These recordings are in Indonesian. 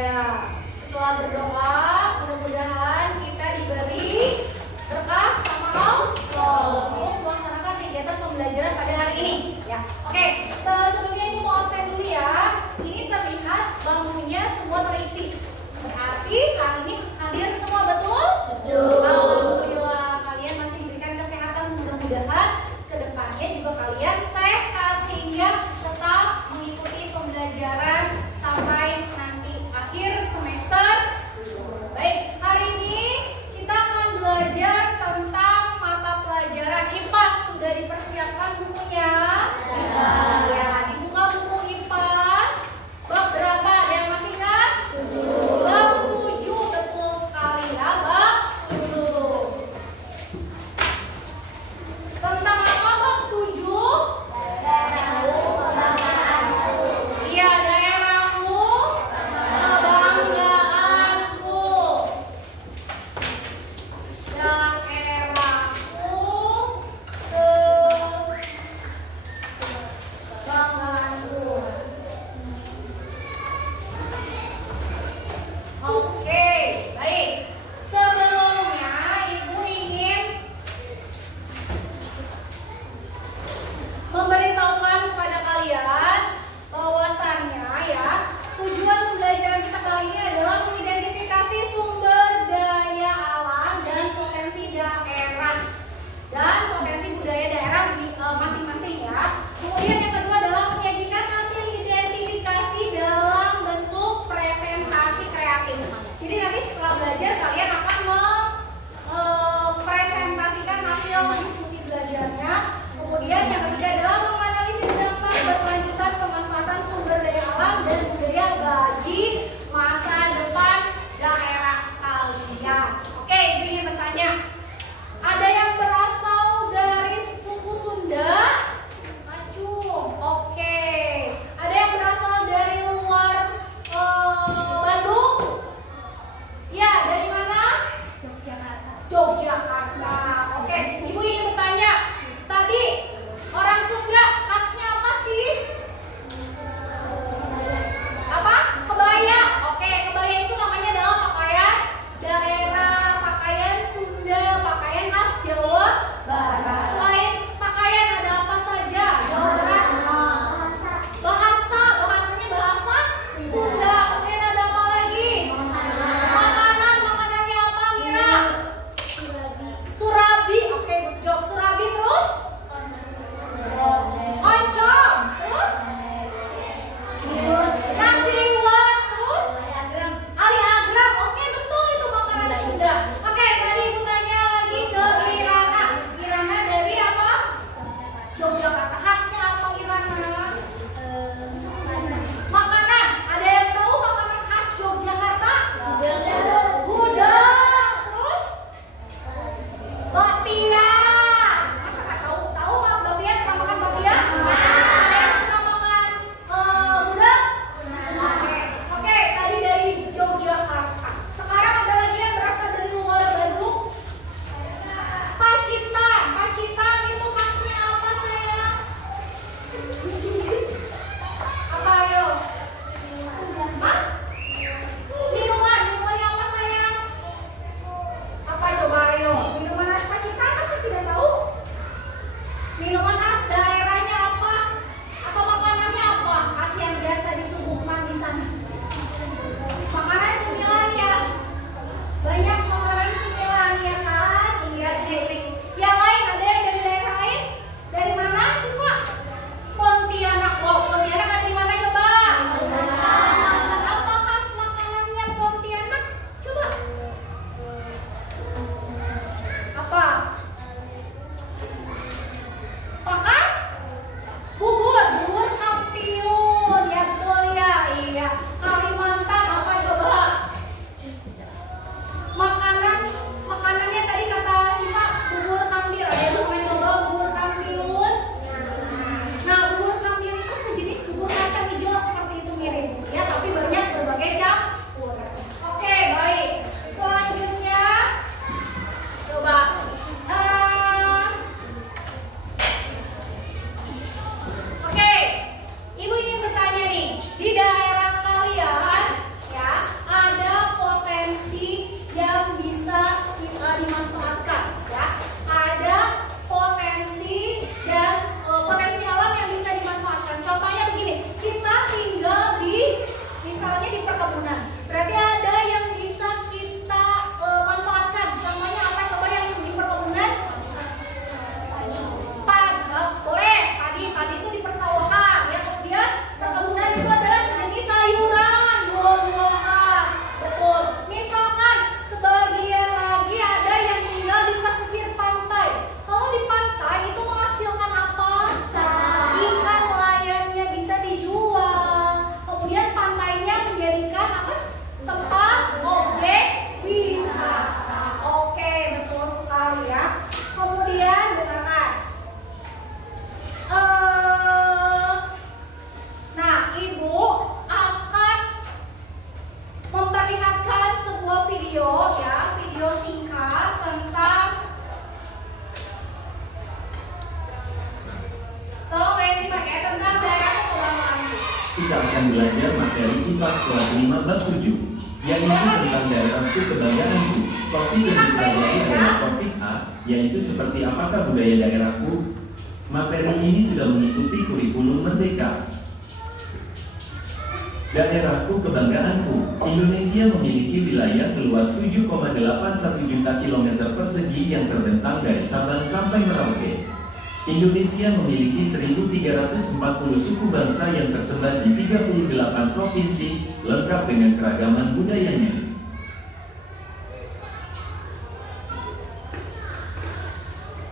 Ya, setelah berdoa, mudah-mudahan kita diberi berkah sama Allah untuk melaksanakan kegiatan pembelajaran pada hari ini. Ya, oke. Sebelumnya Ibu mau absen dulu ya. Ini terlihat bangkunya semua terisi. Berarti hari ini hadir semua, betul? Betul. Alhamdulillah, kalian masih diberikan kesehatan, mudah-mudahan kedepannya juga kalian sehat sehingga tetap mengikuti pembelajaran sampai nanti akhir semester. Baik, hari ini kita akan belajar tentang mata pelajaran IPAS. Sudah dipersiapkan bukunya? Ya, dibuka buku IPAS. Bab berapa? Ada yang masih ingat? Bab video ya, video singkat tentang tolong yang dipakai tentang daerah kebanggaan. Kita akan belajar materi IPA kelas 5 bab 7, yaitu tentang daerahku kebanggaanku. Topik yang dipelajari adalah topik A, yaitu seperti apakah budaya daerahku. Materi ini sudah mengikuti kurikulum Merdeka. Daerahku kebanggaanku. Indonesia memiliki wilayah seluas 7,81 juta kilometer persegi yang terbentang dari Sabang sampai Merauke. Indonesia memiliki 1.340 suku bangsa yang tersebar di 38 provinsi, lengkap dengan keragaman budayanya.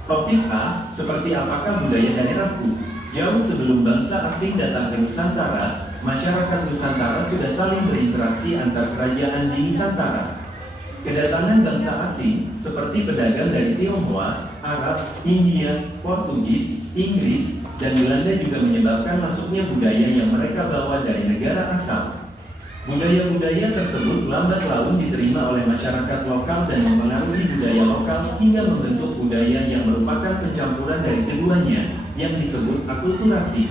Topik A, seperti apakah budaya daerahku? Jauh sebelum bangsa asing datang ke Nusantara, masyarakat Nusantara sudah saling berinteraksi antar kerajaan di Nusantara. Kedatangan bangsa asing, seperti pedagang dari Tionghoa, Arab, India, Portugis, Inggris, dan Belanda juga menyebabkan masuknya budaya yang mereka bawa dari negara asal. Budaya-budaya tersebut lambat laun diterima oleh masyarakat lokal dan mempengaruhi budaya lokal hingga membentuk budaya yang merupakan pencampuran dari keduanya, yang disebut akulturasi.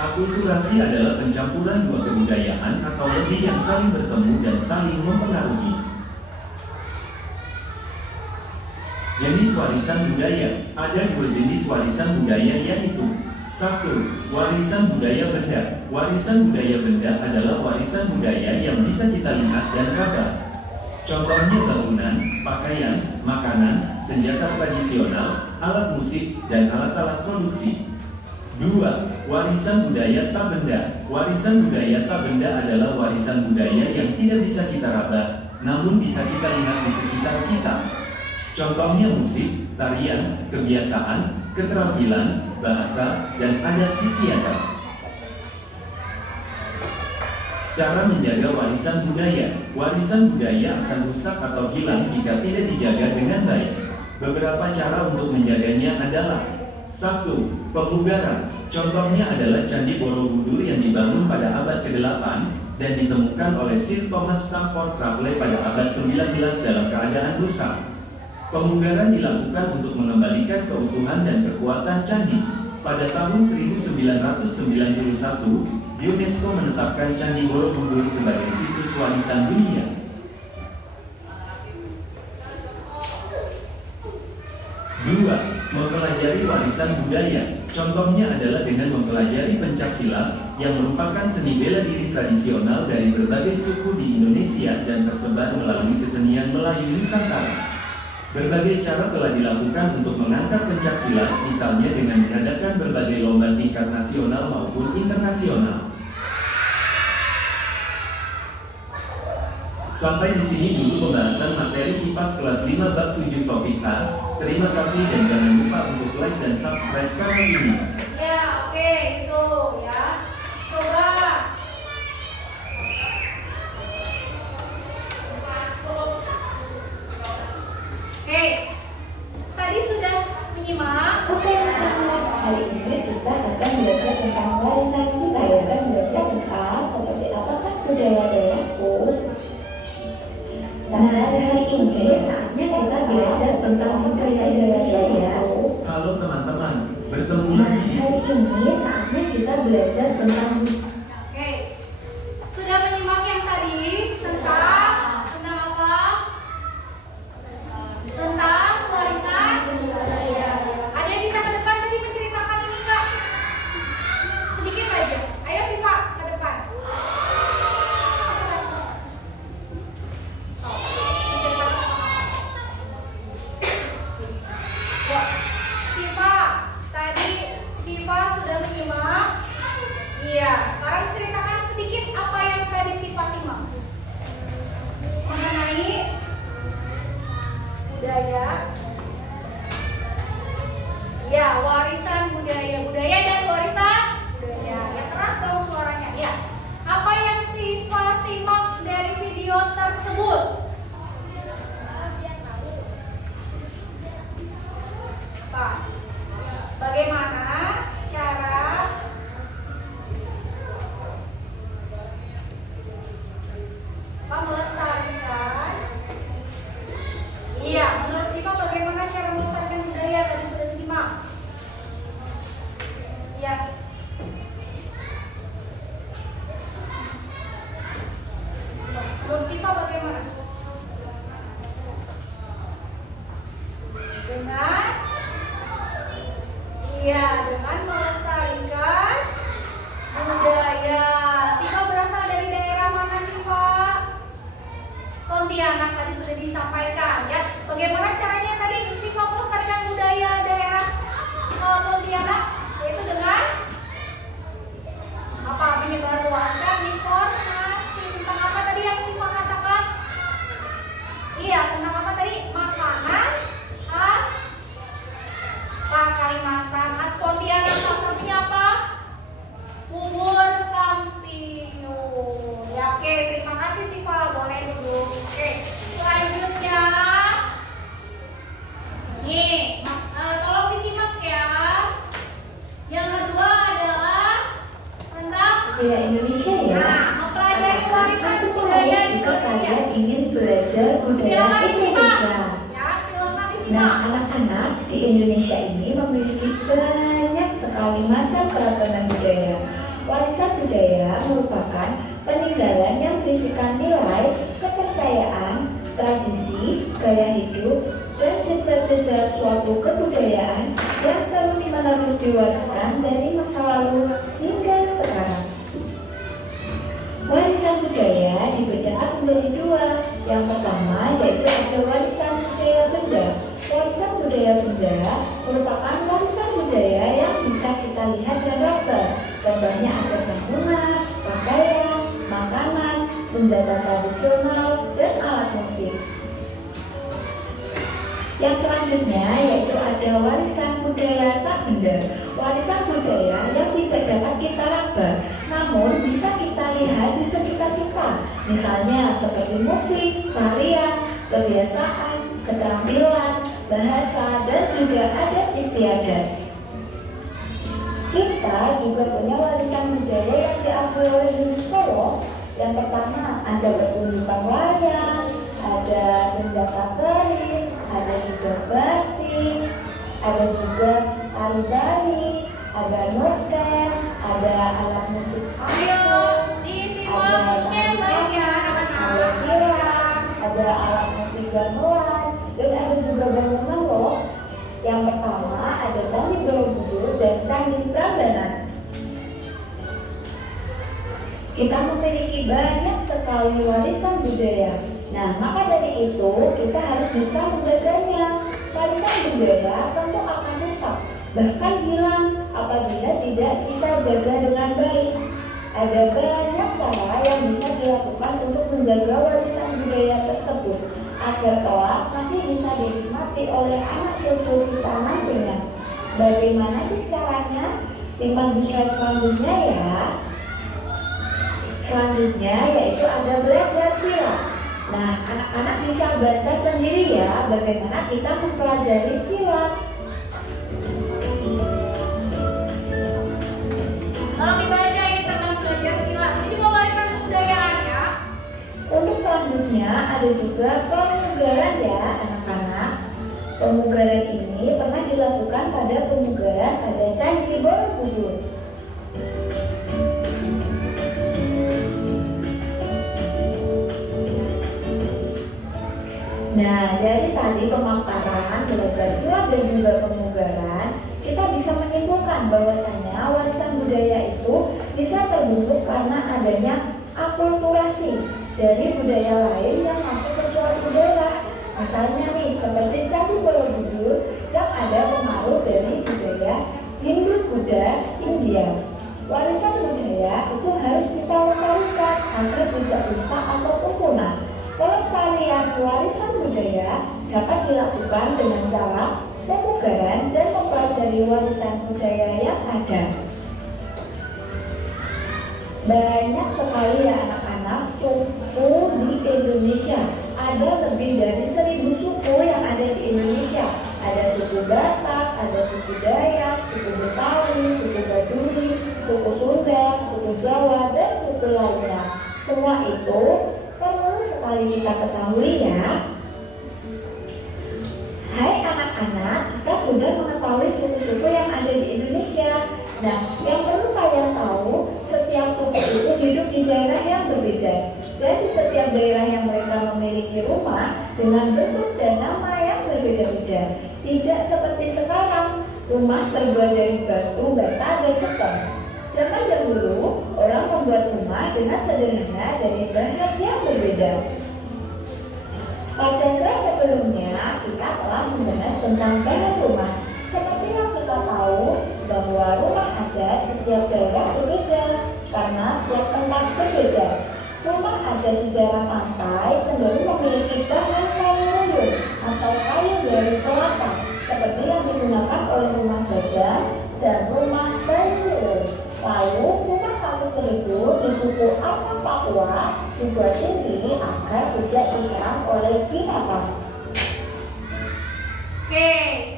Akulturasi adalah pencampuran dua kebudayaan atau lebih yang saling bertemu dan saling mempengaruhi. Jenis warisan budaya. Ada dua jenis warisan budaya, yaitu 1. Warisan budaya benda. Warisan budaya benda adalah warisan budaya yang bisa kita lihat dan raba. Contohnya bangunan, pakaian, makanan, senjata tradisional, alat musik, dan alat-alat produksi. 2. Warisan budaya tak benda. Warisan budaya tak benda adalah warisan budaya yang tidak bisa kita raba, namun bisa kita lihat di sekitar kita. Contohnya musik, tarian, kebiasaan, keterampilan, bahasa, dan adat istiadat. Cara menjaga warisan budaya. Warisan budaya akan rusak atau hilang jika tidak dijaga dengan baik. Beberapa cara untuk menjaganya adalah: 1. Pemugaran. Contohnya adalah Candi Borobudur yang dibangun pada abad ke-8 dan ditemukan oleh Sir Thomas Stamford Raffles pada abad 19 dalam keadaan rusak. Pemugaran dilakukan untuk mengembalikan keutuhan dan kekuatan candi. Pada tahun 1991, UNESCO menetapkan Candi Borobudur sebagai situs warisan dunia. 2. Mempelajari warisan budaya. Contohnya adalah dengan mempelajari pencaksilat, yang merupakan seni bela diri tradisional dari berbagai suku di Indonesia dan tersebar melalui kesenian Melayu Nusantara. Berbagai cara telah dilakukan untuk mengangkat pencaksilat, misalnya dengan mengadakan berbagai lomba tingkat nasional maupun internasional. Sampai di sini dulu pembahasan materi IPAS kelas 5 bab 7 topik A. Terima kasih dan jangan lupa untuk like dan subscribe kanal ini. Ya, oke, itu ya. Coba. Oke, tadi sudah menyimak. Oke, hari ini kita akan belajar tentang warisan budaya dan belajar tentang seperti apakah budaya daerahku. Nah, hari ini saatnya kita belajar tentang budaya daerahku. Halo teman-teman, bertemu Nah, lagi. hari ini saatnya kita belajar tentang. Oke, sudah menyimak yang tadi tentang apa? Tentang warisan budaya. Ada yang bisa ke depan tadi menceritakan ini Kak? Sedikit aja. Ayo Siva ke depan. Ya, Siva, tadi Siva sudah menyimak. Iya, sekarang ceritakan sedikit apa yang tadi Siva simak mengenai budaya. Ya, warisan budaya dan warisan budaya. Ya, keras dong suaranya. Ya, apa yang Siva simak dari video tersebut? Apa? Bagaimana cara melestarikan bagaimana? Dengan dengan melestarikan budaya. Siva berasal dari daerah mana, Siva? Pontianak tadi sudah disampaikan ya. Bagaimana caranya tadi Siva melestarikan budaya daerah Pontianak? Yaitu dengan apa? Menyebarluaskan informasi tentang apa tadi yang Siva katakan? Iya, tentang apa tadi? Makanan khas Kalimantan, khas Pontianak. Salah satunya apa? Bubur kampiun. Ya, oke, terima kasih Siva. Boleh duduk. Oke, selanjutnya nih, tolong disimak ya. Yang kedua adalah tentang Indonesia ya. Nah, mempelajari warisan budaya Indonesia. Kalian ingin belajar budaya Silakan disimak. Indonesia. Ya, silakan Nah, disimak. anak-anak di Indonesia ini memiliki banyak sekali macam keragaman budaya. Warisan budaya merupakan peninggalan yang berisikan nilai, kepercayaan, tradisi, gaya hidup, dan jejak-jejak suatu kebudayaan yang terus-menerus diwariskan dari masa lalu hingga sekarang. Warisan budaya dibedakan menjadi dua. Yang pertama yaitu ada warisan budaya benda. Warisan budaya benda merupakan warisan budaya yang bisa kita lihat dan raba. Contohnya ada bangunan, pakaian, makanan, senjata tradisional, dan alat musik. Yang selanjutnya yaitu ada warisan budaya tak benda. Warisan budaya yang tidak dapat kita raba, namun bisa kita lihat di sekitar kita. Misalnya seperti musik, tarian, kebiasaan, keterampilan, bahasa, dan juga adat istiadat. Kita juga punya warisan budaya yang diakui oleh UNESCO. Yang pertama ada pertunjukan wayang, ada senjata keris, ada juga batik, ada juga tari-tari, ada noken, ada alat musik. Ayo disimak yang baik ya anak-anak. Ada alat musik gamelan, dan ada juga bangunan loh. Yang pertama ada Candi Borobudur dan Candi Prambanan. Kita memiliki banyak sekali warisan budaya. Nah, maka dari itu kita harus bisa menjaganya. Warisan budaya tentu akan rusak, bahkan hilang apabila tidak kita jaga dengan baik. Ada banyak cara yang bisa dilakukan untuk menjaga warisan budaya tersebut agar kelak masih bisa dinikmati oleh anak cucu kita nantinya. Bagaimana sih caranya? Simak di slide selanjutnya ya. Selanjutnya yaitu ada belajar silat. Nah, anak-anak bisa baca sendiri ya bagaimana kita mempelajari silat. Kalau dibaca ini tentang belajar silat, ini juga warisan kebudayaan ya. Untuk selanjutnya ada juga pemugaran ya anak-anak. Pemugaran ini pernah dilakukan pada pemugaran pada Candi Borobudur. Nah, dari tadi pemaparan belajar silat dan juga pemugaran, kita bisa menyimpulkan bahwasannya warisan budaya itu bisa terbentuk karena adanya akulturasi dari budaya lain yang masuk ke suatu daerah. Misalnya nih, seperti Candi Borobudur yang ada pengaruh dari budaya Hindu-Buddha India. Warisan budaya itu harus kita lestarikan agar tidak rusak ataupun punah. Pelestarian warisan budaya dapat dilakukan dengan cara pemugaran dan mempelajari warisan budaya yang ada. Banyak sekali ya anak-anak suku di Indonesia. Ada lebih dari 1.000 suku yang ada di Indonesia. Ada suku Batak, ada suku Dayak, suku Betawi, suku Baduy, suku Sunda, suku Jawa, dan suku lainnya. Semua itu perlu sekali kita ketahui ya. Hai anak-anak, kita sudah mengetahui suku-suku yang ada di Indonesia. Nah, yang perlu kalian tahu, setiap suku itu hidup di daerah yang berbeda. Dan di setiap daerah yang mereka dengan bentuk dan nama yang berbeda-beda. Tidak seperti sekarang, rumah terbuat dari batu, bata, dan beton. Zaman dahulu, orang membuat rumah dengan sederhana dari bahan yang berbeda. Pada slide sebelumnya, kita telah membahas tentang bahan rumah. Seperti yang kita tahu, bahwa rumah adat setiap daerah berbeda, karena setiap tempat berbeda. Rumah adat di daerah pantai cenderung memiliki bahan kayu luyur atau kayu dari selatan, seperti yang digunakan oleh rumah gajah dan rumah bayur. Lalu, rumah kayu seribu di suku Anak Papua dibuat sendiri agar tidak diserang oleh binatang. Oke,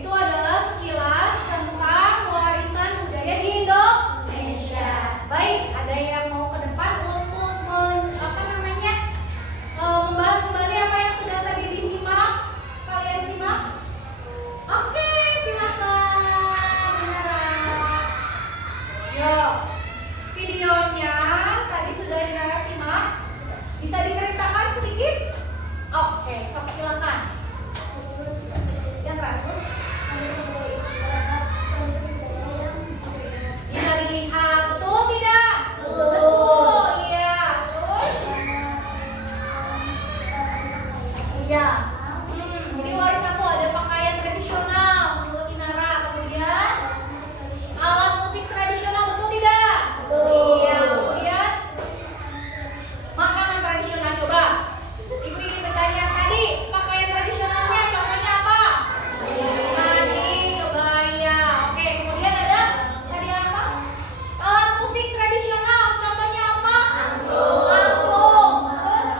itu adalah sekilas tentang warisan budaya di Indonesia. Baik, ada yang mau ke depan untuk membahas kembali apa yang sudah tadi disimak? Kalian simak? Oke, silakan. Beneran. Yuk, videonya tadi sudah Dinara simak. Bisa diceritakan sedikit? Oke, sok silakan. Yang rasul bisa dilihat, betul tidak? Betul, iya. Terus? Iya. Jadi warisan tuh ada pakaian tradisional menurut Dinara, kemudian alat musik tradisional, betul tidak? Betul. Iya, kemudian makanan tradisional. Coba Ibu ingin bertanya tadi, pakaian tradisionalnya contohnya apa? Tadi kebaya. Oke, kemudian ada tadi apa? Alat musik tradisional contohnya apa? Angklung. Terus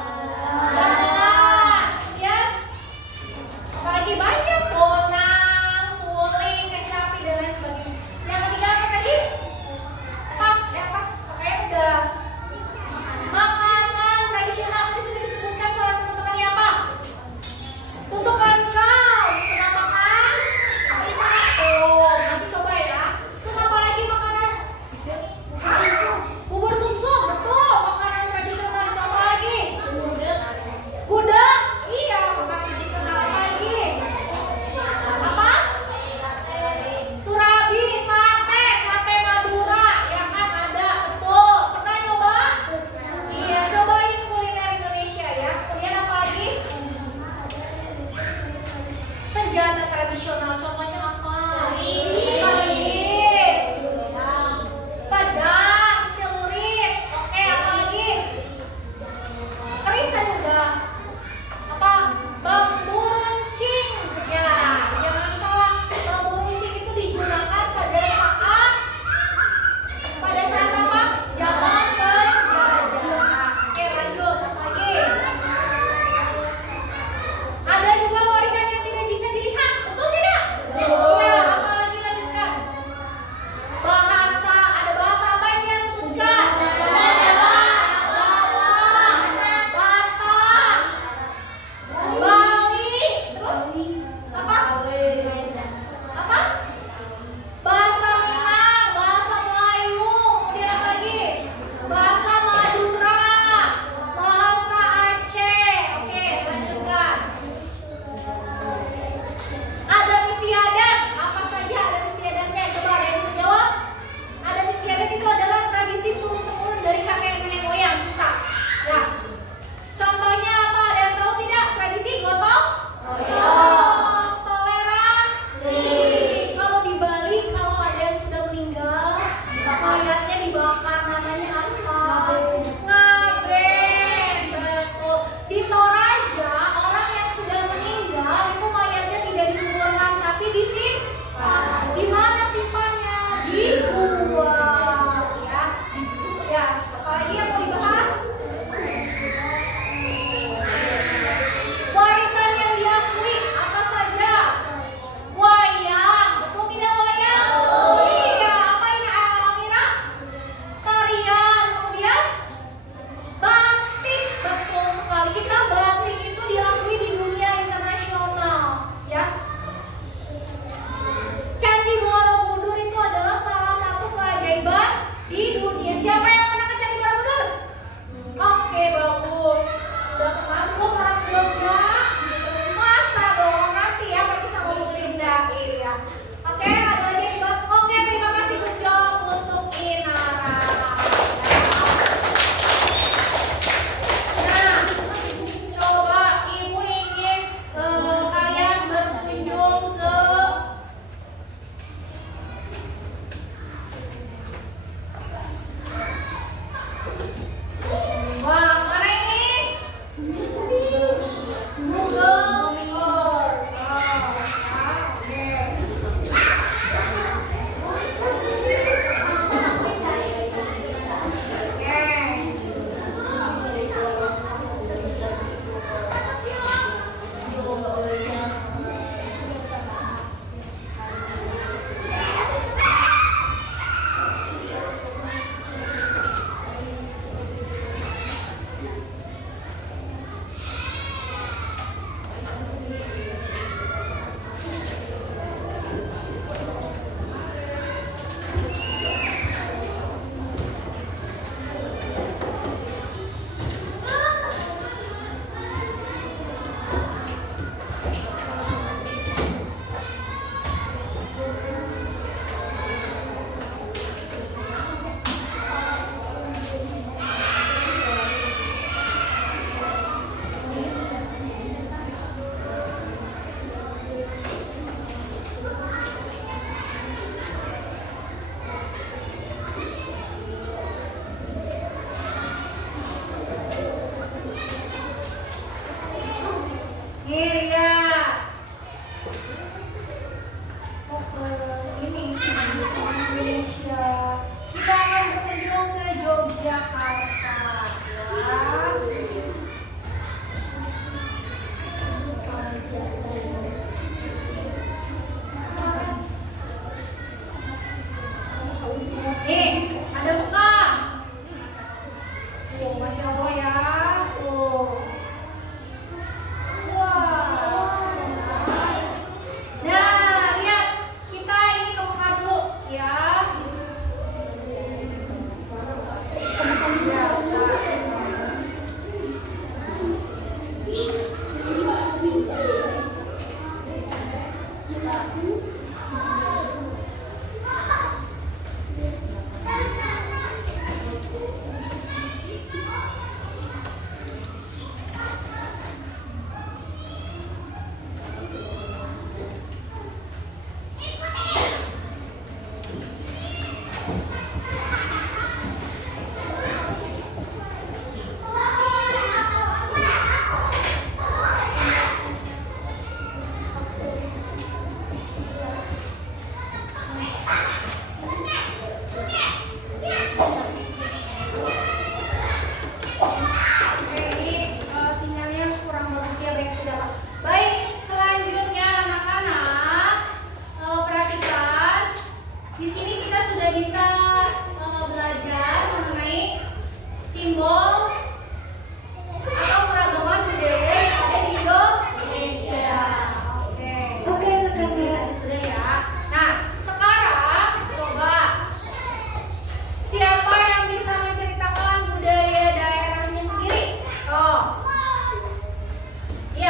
gamelan. Kemudian apa lagi?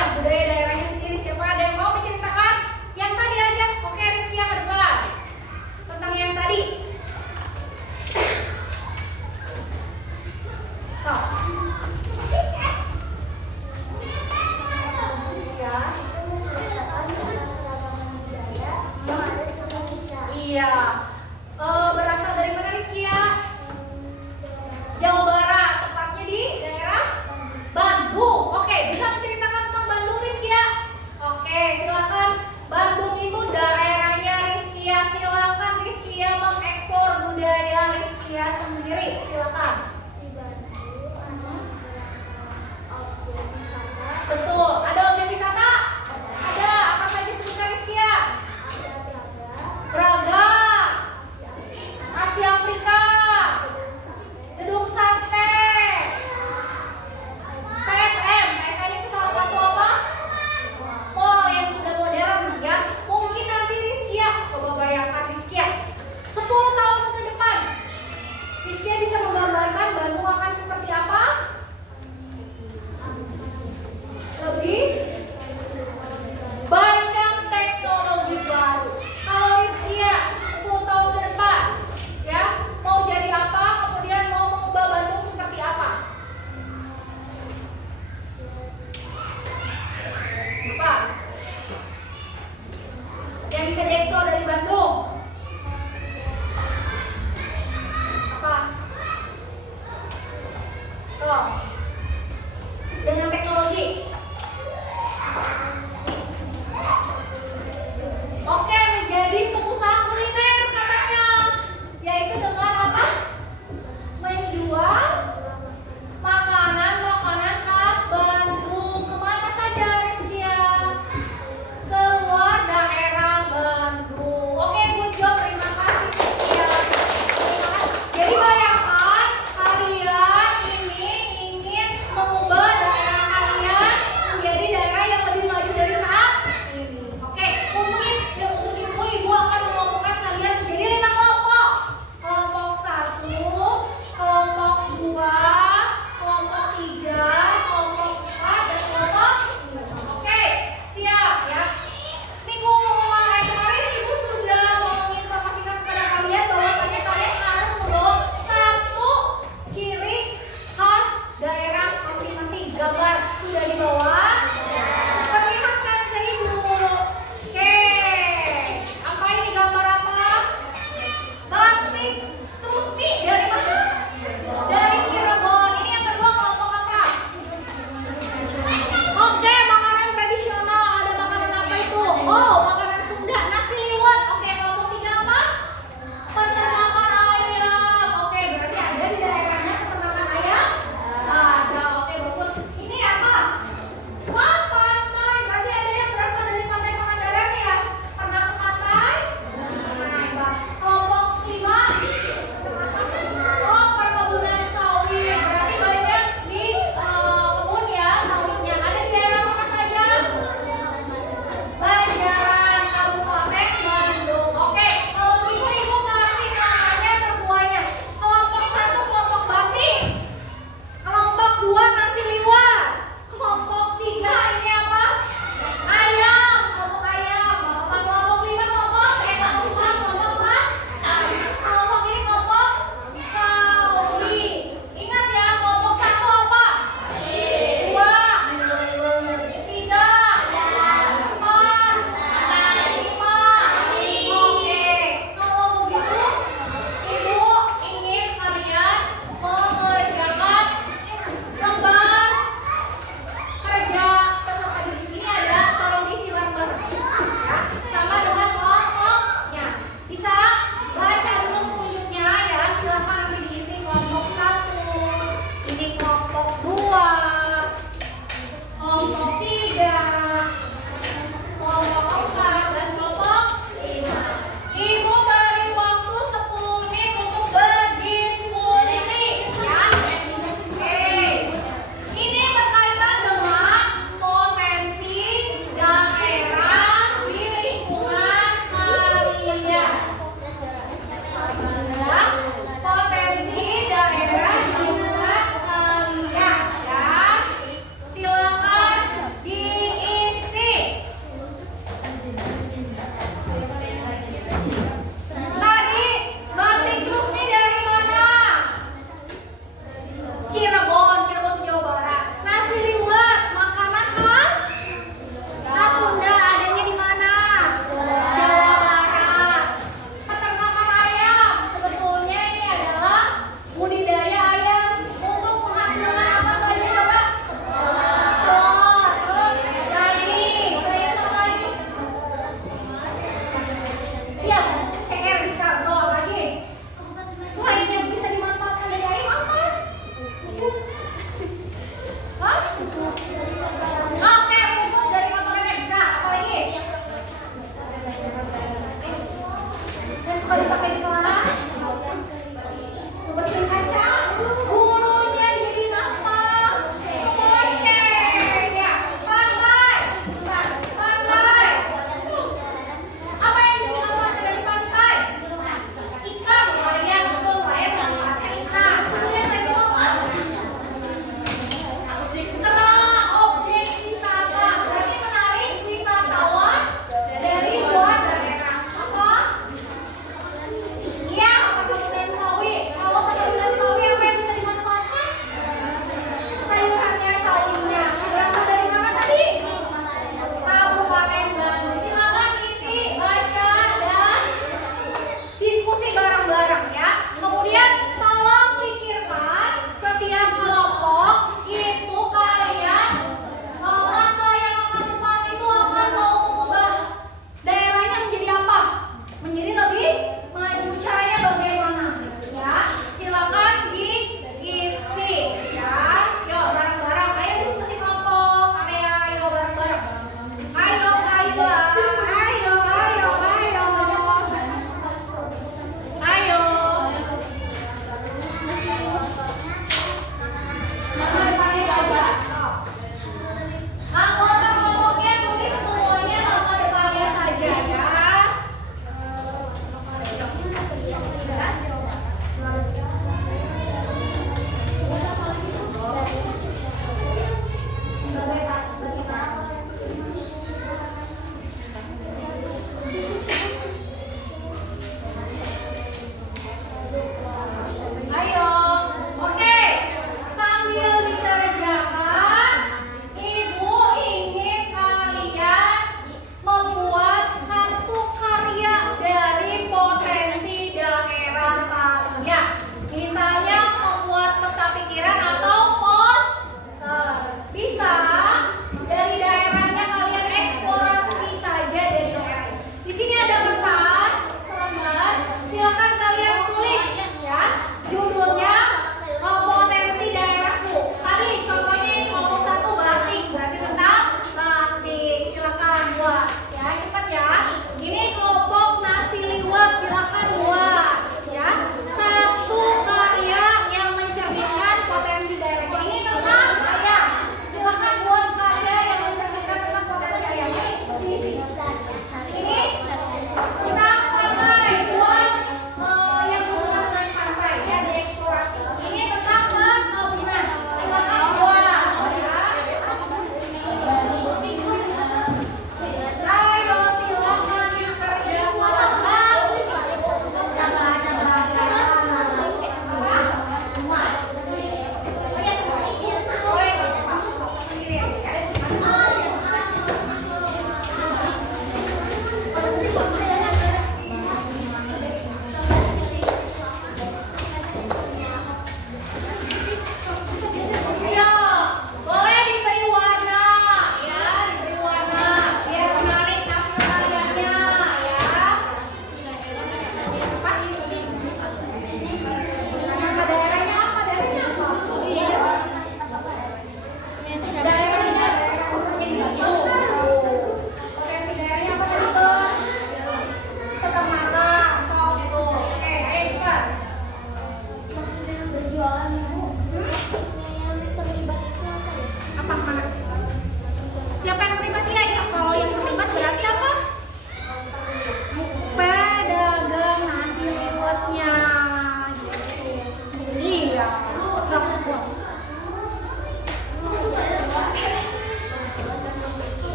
punya budaya daerahnya sendiri. Siapa ada yang mau menceritakan? Yang tadi aja. Oke, Rizky yang ke depan. Tentang yang tadi. Sok. Iya. Berasal dari mana Rizky ya? Jawa Barat, tepatnya di daerah Bandung. Oke, bisa menceritakan tentang Bandung Rizky?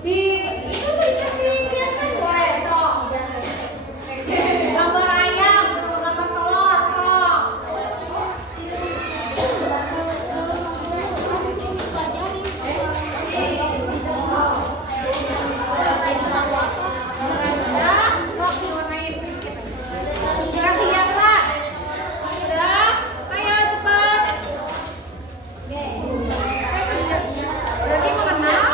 Di itu dikasih hiasan boleh, sok. Gambar ayam, gambar telur, sok. Sok diwarnain sedikit. Dikasih hiasan. Udah, ayo cepet. Berarti mengenal.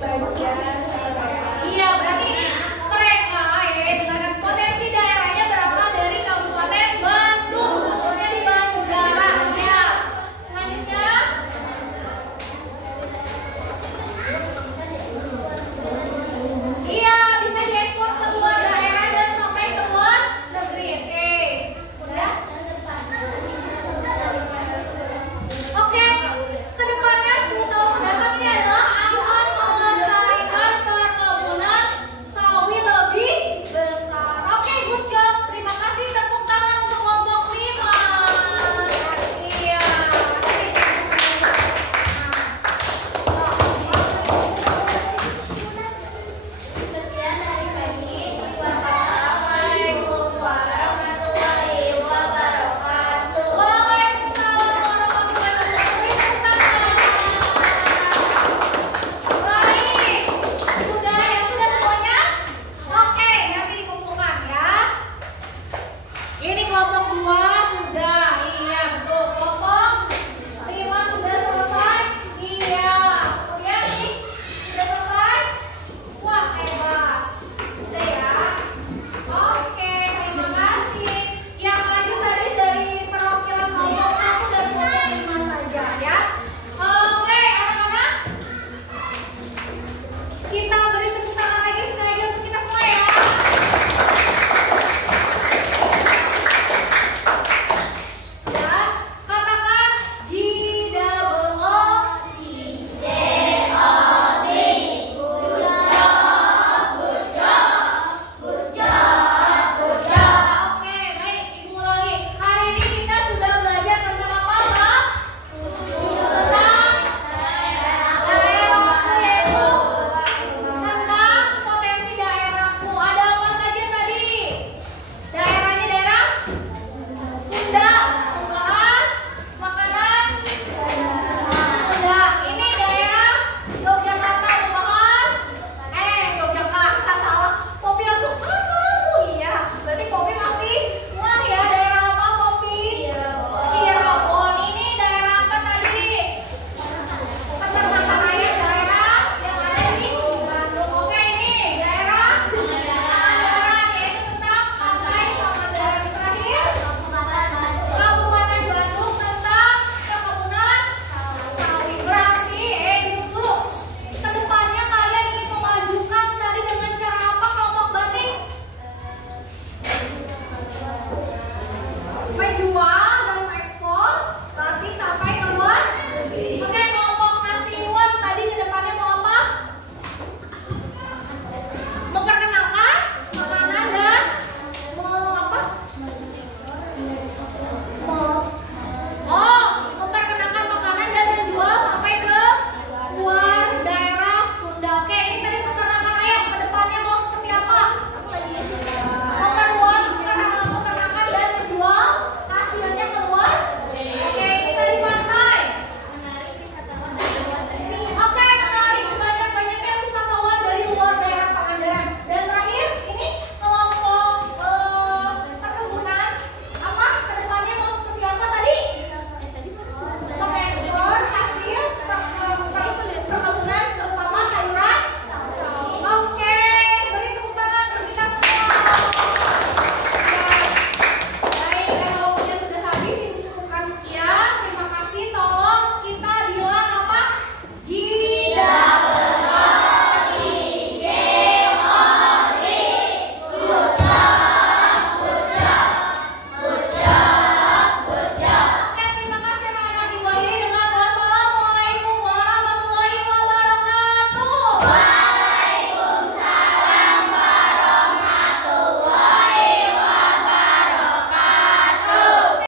baca